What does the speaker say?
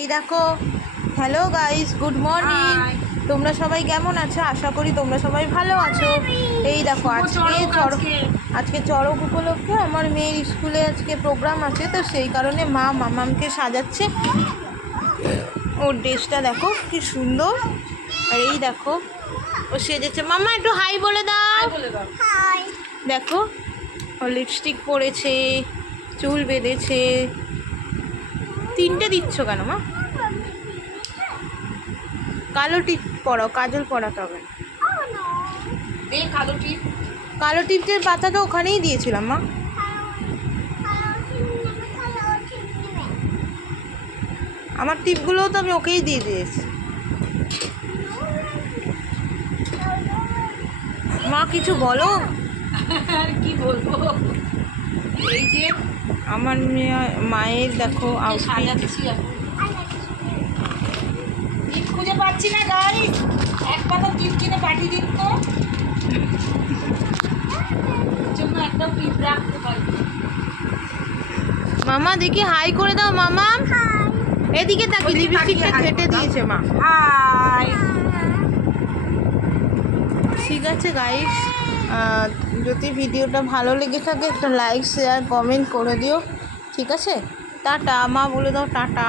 এই দেখো, hello guys, good morning. তোমরা সবাই কেমন আছো? আশা করি তোমরা সবাই ভালো আছো। এই দেখো, আজকে চড়ক উপলক্ষে আমার মেয়ের স্কুলে আজকে প্রোগ্রাম আছে, তো সেই কারণে মা মামামকে সাজাচ্ছে। ওর ড্রেসটা দেখো কি সুন্দর। আর এই দেখো ও সেজেছে। মামা একটু হাই বলে দাও। দেখো ও লিপস্টিক পরেছে, চুল বেঁধেছে। তিনটে দিচ্ছ কেন মা? কালো টিপ পরাও, কাজল পরাতে হবে। কালো টিপের পাতা তো ওখানেই দিয়েছিলাম মা। আমার টিপগুলোও তো আমি ওকেই দিয়ে দিয়েছি। মা কিছু বলো। আর কি বলবো, এই যে আমার মায়ের দেখো সাজাচ্ছি এখন। টিপ খুঁজে পাচ্ছি না গাইস, এক পাতা টিপ কিনে পাঠিয়ে দিন তো। জন্য একটা টিপ রাখতে পারি। মামা দেখি হাই করে দাও মামা। এদিকে তাকি, লিপস্টিকটা ঘেটে দিয়েছে মা। হাই। ঠিক আছে গাইস, যদি ভিডিওটা ভালো লেগে থাকে একটা লাইক শেয়ার কমেন্ট করে দিও, ঠিক আছে? টাটা মা বলে দাও, টাটা।